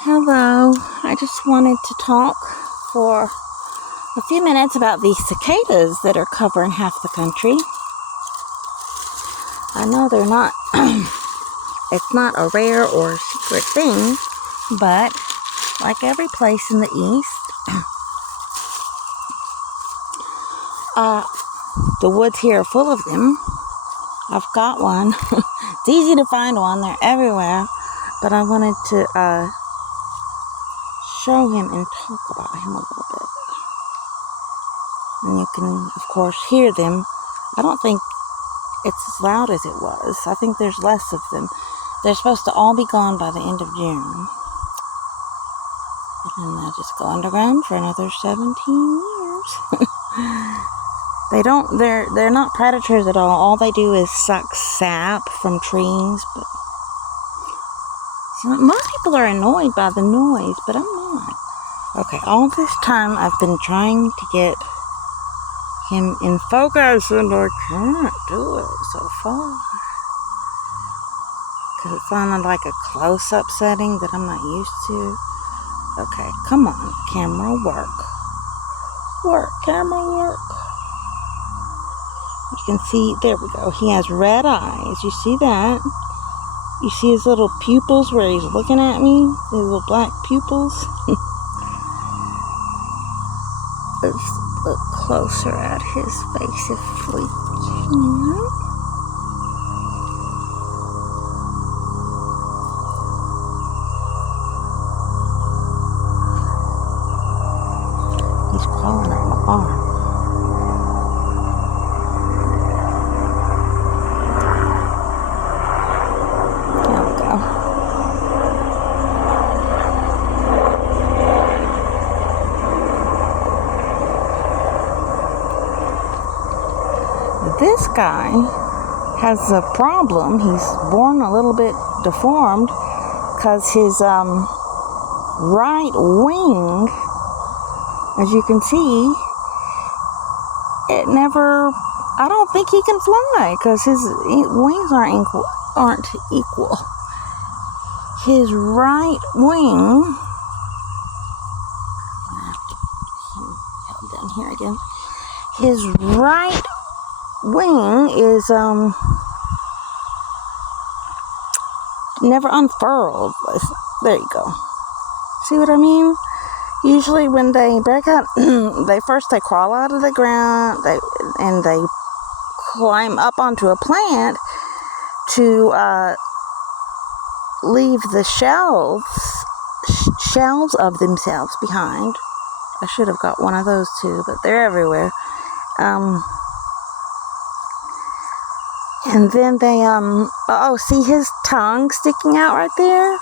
Hello, I just wanted to talk for a few minutes about these cicadas that are covering half the country. I know they're not, it's not a rare or secret thing, but like every place in the East, the woods here are full of them. I've got one. It's easy to find one, they're everywhere, but I wanted to show him and talk about him a little bit. And you can, of course, hear them. I don't think it's as loud as it was. I think there's less of them. They're supposed to all be gone by the end of June. And then they'll just go underground for another 17 years. They're not predators at all. All they do is suck sap from trees. But most people are annoyed by the noise, but I'm not. Okay, all this time I've been trying to get him in focus, and I can't do it so far. Because it's on like a close-up setting that I'm not used to. Okay, come on, camera, work. Work, camera, work. You can see, there we go. He has red eyes. You see that? You see his little pupils where he's looking at me? His little black pupils? Let's look closer at his face if we can. He's crawling up my arm. There we go. This guy has a problem. He's born a little bit deformed because his right wing, as you can see, I don't think he can fly because his wings aren't equal. His right wing, I have to get him held down here again. His right wing is never unfurled. There you go. See what I mean? Usually when they break out, they crawl out of the ground, they climb up onto a plant to leave the shells of themselves behind. I should have got one of those too, but they're everywhere. And then they, see his tongue sticking out right there?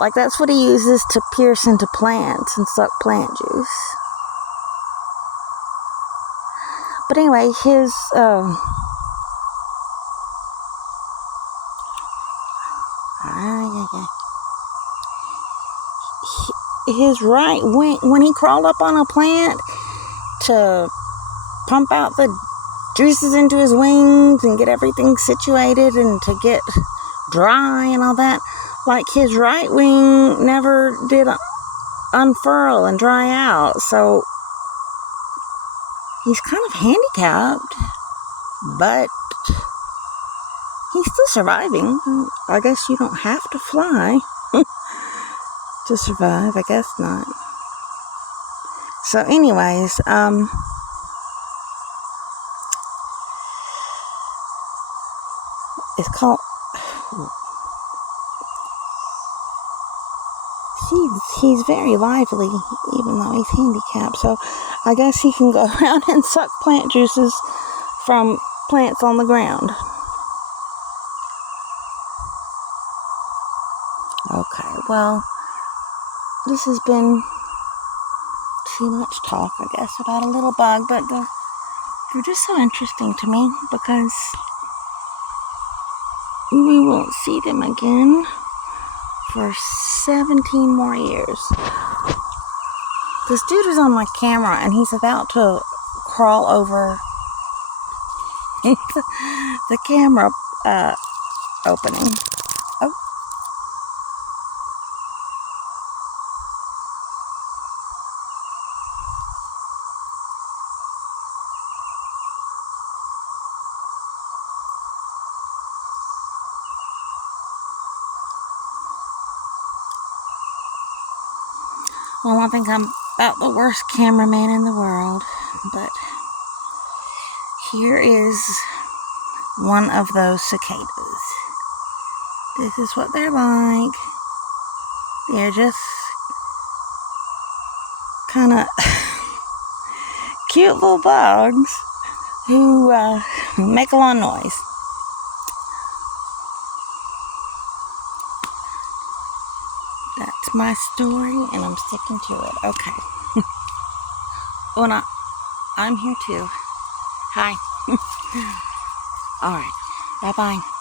Like that's what he uses to pierce into plants and suck plant juice. But anyway, his right wing, when he crawled up on a plant to pump out the juices into his wings and get everything situated and to get dry and all that, like his right wing never did unfurl and dry out, so he's kind of handicapped, but he's still surviving. I guess you don't have to fly to survive. I guess not. So anyways, it's called, he's very lively, even though he's handicapped. So I guess he can go around and suck plant juices from plants on the ground. Okay, well, this has been too much talk, I guess, about a little bug, but they're just so interesting to me because we won't see them again for 17 more years. This dude is on my camera and he's about to crawl over the camera opening. Oh. Well, I think I'm about the worst cameraman in the world, but here is one of those cicadas. This is what they're like. They're just kind of cute little bugs who make a lot of noise. That's my story, and I'm sticking to it. Okay. Well, I'm here too. Hi. All right. Bye-bye.